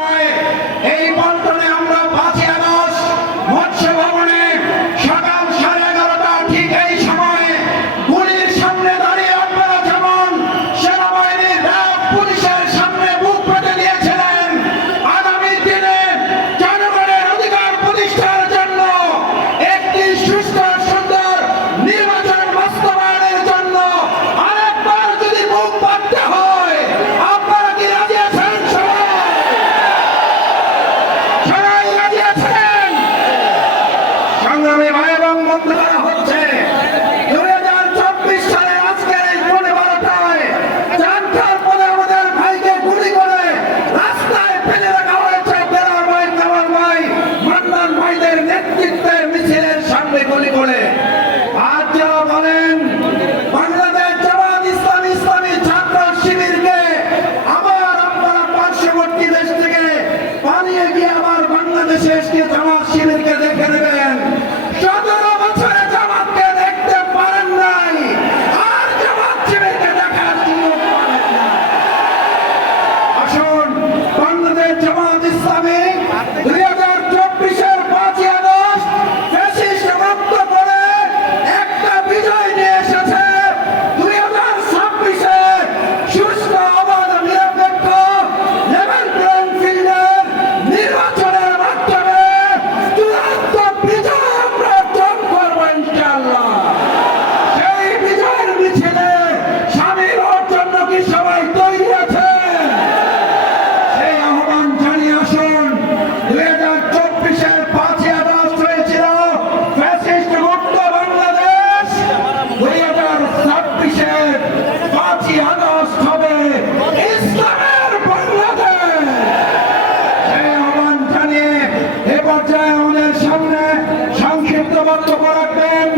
নয় সংক্ষিপ্ত বক্তব্য রাখবেন।